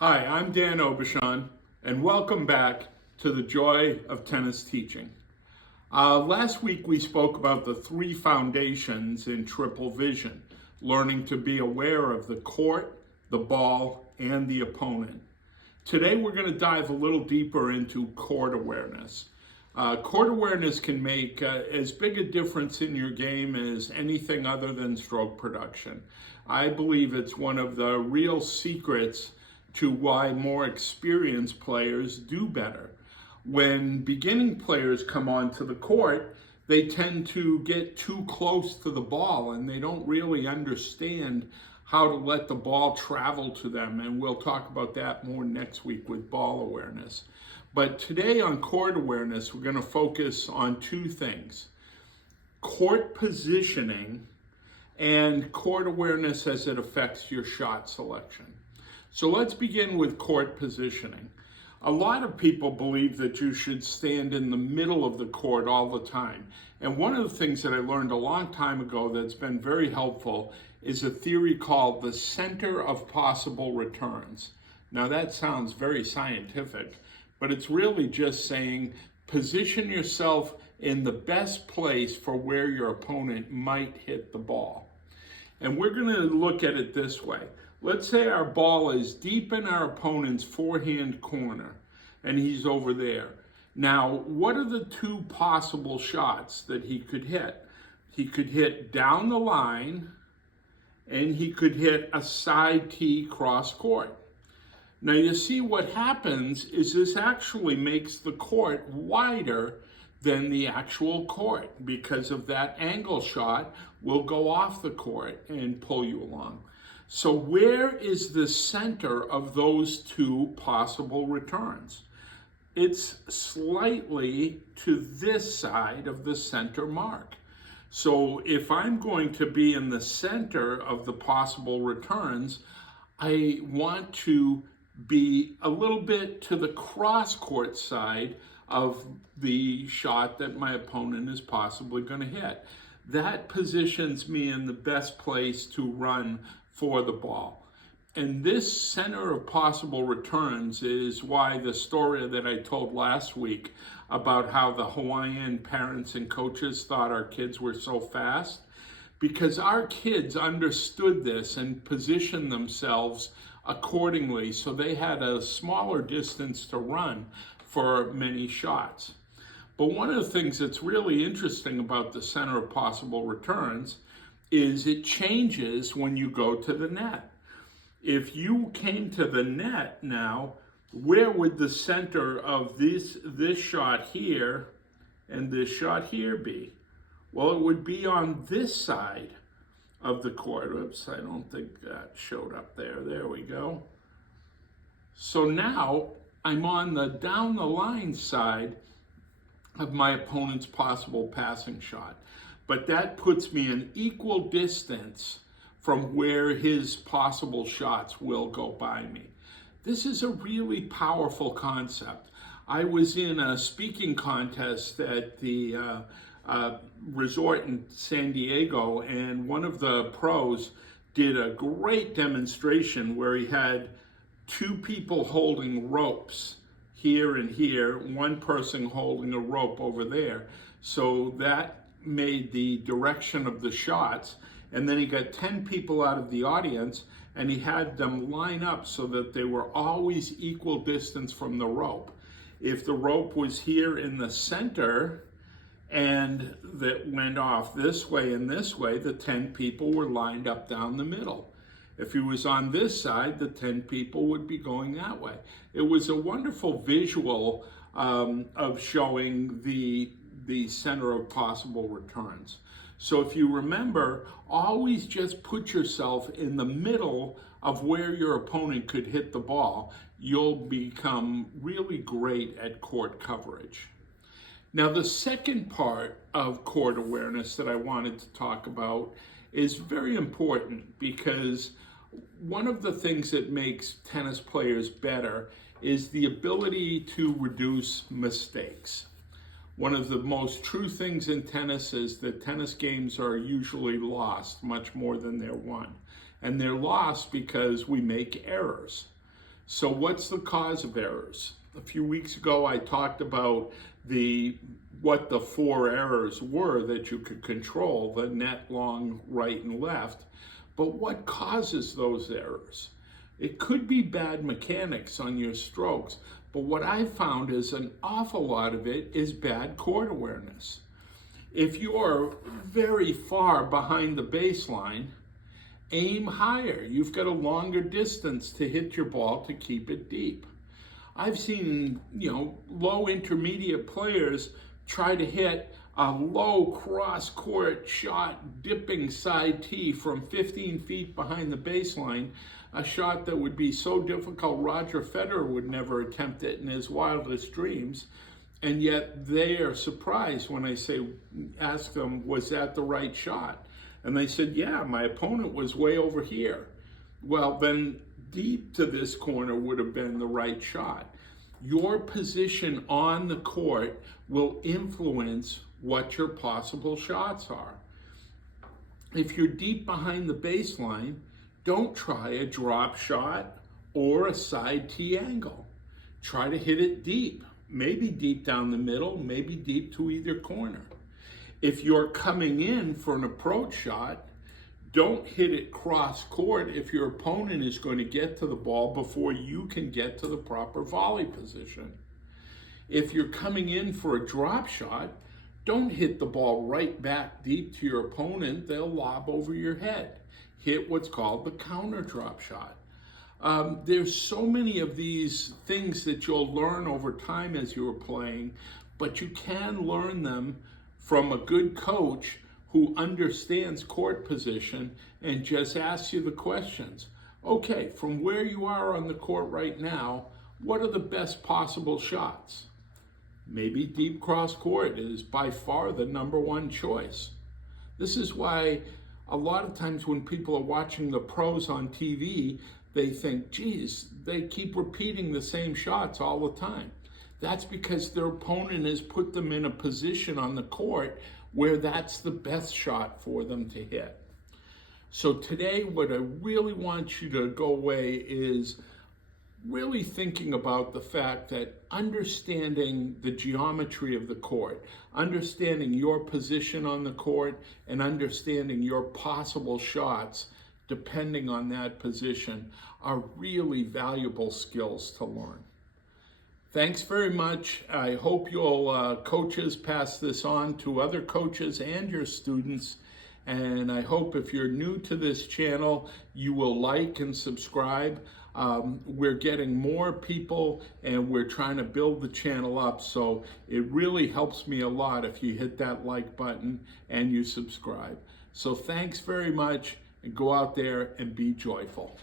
Hi, I'm Dan Aubuchon, and welcome back to the Joy of Tennis Teaching. Last week we spoke about the three foundations in triple vision, learning to be aware of the court, the ball, and the opponent. Today we're going to dive a little deeper into court awareness. Court awareness can make as big a difference in your game as anything other than stroke production. I believe it's one of the real secrets to why more experienced players do better. When beginning players come onto the court, they tend to get too close to the ball and they don't really understand how to let the ball travel to them. And we'll talk about that more next week with ball awareness. But today on court awareness, we're going to focus on two things: court positioning and court awareness as it affects your shot selection. So let's begin with court positioning. A lot of people believe that you should stand in the middle of the court all the time. And one of the things that I learned a long time ago that's been very helpful is a theory called the center of possible returns. Now that sounds very scientific, but it's really just saying position yourself in the best place for where your opponent might hit the ball. And we're going to look at it this way. Let's say our ball is deep in our opponent's forehand corner and he's over there. Now, what are the two possible shots that he could hit? He could hit down the line and he could hit a side tee cross court. Now you see what happens is this actually makes the court wider than the actual court because of that angle shot will go off the court and pull you along. So where is the center of those two possible returns? It's slightly to this side of the center mark. So if I'm going to be in the center of the possible returns, I want to be a little bit to the cross court side of the shot that my opponent is possibly going to hit. That positions me in the best place to run for the ball. And this center of possible returns is why the story that I told last week about how the Hawaiian parents and coaches thought our kids were so fast, because our kids understood this and positioned themselves accordingly, so they had a smaller distance to run for many shots. But one of the things that's really interesting about the center of possible returns is it changes when you go to the net. If you came to the net now, where would the center of this shot here and this shot here be? Well, it would be on this side of the court. Oops, I don't think that showed up there. There we go. So now I'm on the down the line side of my opponent's possible passing shot. But that puts me an equal distance from where his possible shots will go by me. This is a really powerful concept. I was in a speaking contest at the resort in San Diego, and one of the pros did a great demonstration where he had two people holding ropes here and here, one person holding a rope over there. So that made the direction of the shots, and then he got 10 people out of the audience and he had them line up so that they were always equal distance from the rope. If the rope was here in the center and that went off this way and this way, the 10 people were lined up down the middle. If he was on this side, the 10 people would be going that way. It was a wonderful visual of showing the center of possible returns. So if you remember, always just put yourself in the middle of where your opponent could hit the ball. You'll become really great at court coverage. Now, the second part of court awareness that I wanted to talk about is very important, because one of the things that makes tennis players better is the ability to reduce mistakes. One of the most true things in tennis is that tennis games are usually lost much more than they're won. And they're lost because we make errors. So what's the cause of errors? A few weeks ago, I talked about what the 4 errors were that you could control: the net, long, right, and left. But what causes those errors? It could be bad mechanics on your strokes, but what I found is an awful lot of it is bad court awareness. If you're very far behind the baseline, aim higher. You've got a longer distance to hit your ball to keep it deep. I've seen, low intermediate players try to hit a low cross court shot, dipping side tee from 15 feet behind the baseline, a shot that would be so difficult Roger Federer would never attempt it in his wildest dreams. And yet they are surprised when I ask them, was that the right shot? And they said, yeah, my opponent was way over here. Well, then deep to this corner would have been the right shot. Your position on the court will influence what your possible shots are. If you're deep behind the baseline, don't try a drop shot or a side tee angle. Try to hit it deep. Maybe deep down the middle, maybe deep to either corner. If you're coming in for an approach shot, don't hit it cross court if your opponent is going to get to the ball before you can get to the proper volley position. If you're coming in for a drop shot, don't hit the ball right back deep to your opponent. They'll lob over your head. Hit what's called the counter drop shot. There's so many of these things that you'll learn over time as you're playing, but you can learn them from a good coach who understands court position and just asks you the questions. Okay, from where you are on the court right now, what are the best possible shots? Maybe deep cross court is by far the #1 choice. This is why a lot of times when people are watching the pros on TV, they think, geez, they keep repeating the same shots all the time. That's because their opponent has put them in a position on the court where that's the best shot for them to hit. So today, what I really want you to go away is really thinking about the fact that understanding the geometry of the court, understanding your position on the court, and understanding your possible shots depending on that position are really valuable skills to learn. Thanks very much. I hope you'll, coaches, pass this on to other coaches and your students. And I hope if you're new to this channel, you will like and subscribe. We're getting more people and we're trying to build the channel up. So it really helps me a lot if you hit that like button and you subscribe. So thanks very much, and go out there and be joyful.